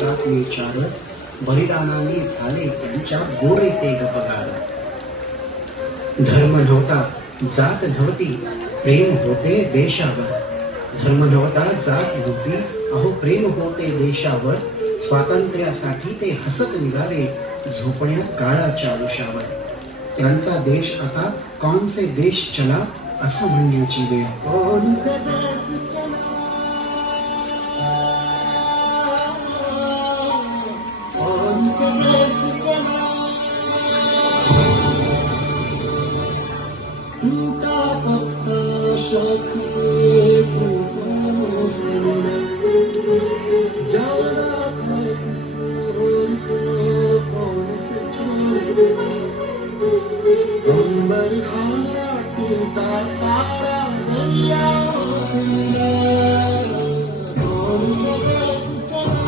हुतात्मे चार, बलिदानाने झाले त्यांच्या गोरे ते गपगार. धर्म नव्हता जात नव्हती प्रेम होते देशावर. धर्म नव्हता जात नव्हती अहो प्रेम होते देशावर. स्वातंत्र्यासाठी ते हसत निघाले झोपण्यात काळाच्या उशावर. त्यांचा देश आता कौन से देश चला असं म्हणण्याची वेळ. कौन से देश चला, कौन से देश चला, टूटा पत्ता शौक से टूटा जाना था किसी को कौन से छोड़ दे. अंबर खाना टूटा तारा दरिया सिया, कौन से देश चला.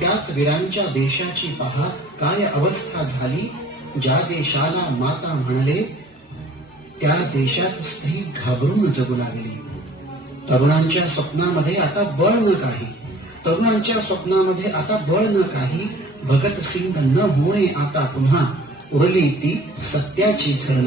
त्याच वीरांच्या देशाची पहा काय अवस्था झाली. ज्या देशाला माता म्हणले त्या देशात स्त्री घाबरून जगू लागली. तरुणांच्या स्वप्नामध्ये आता बळ न काही, तरुणांच्या स्वप्नामध्ये आता बळ न काही. भगत सिंग न होणे आता पुन्हा उरली ती सत्याची झरण.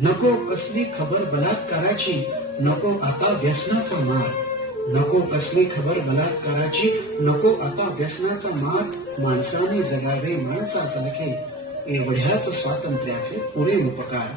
नको कसली खबर बलात्काराची, नको आता व्यसनाचा मार. नको कसली खबर बलात्काराची, नको आता व्यसनाचा मार. माणसाने जगावे माणसा जलखे, एवढ्याच स्वातंत्र्याचे पुरे उपकार.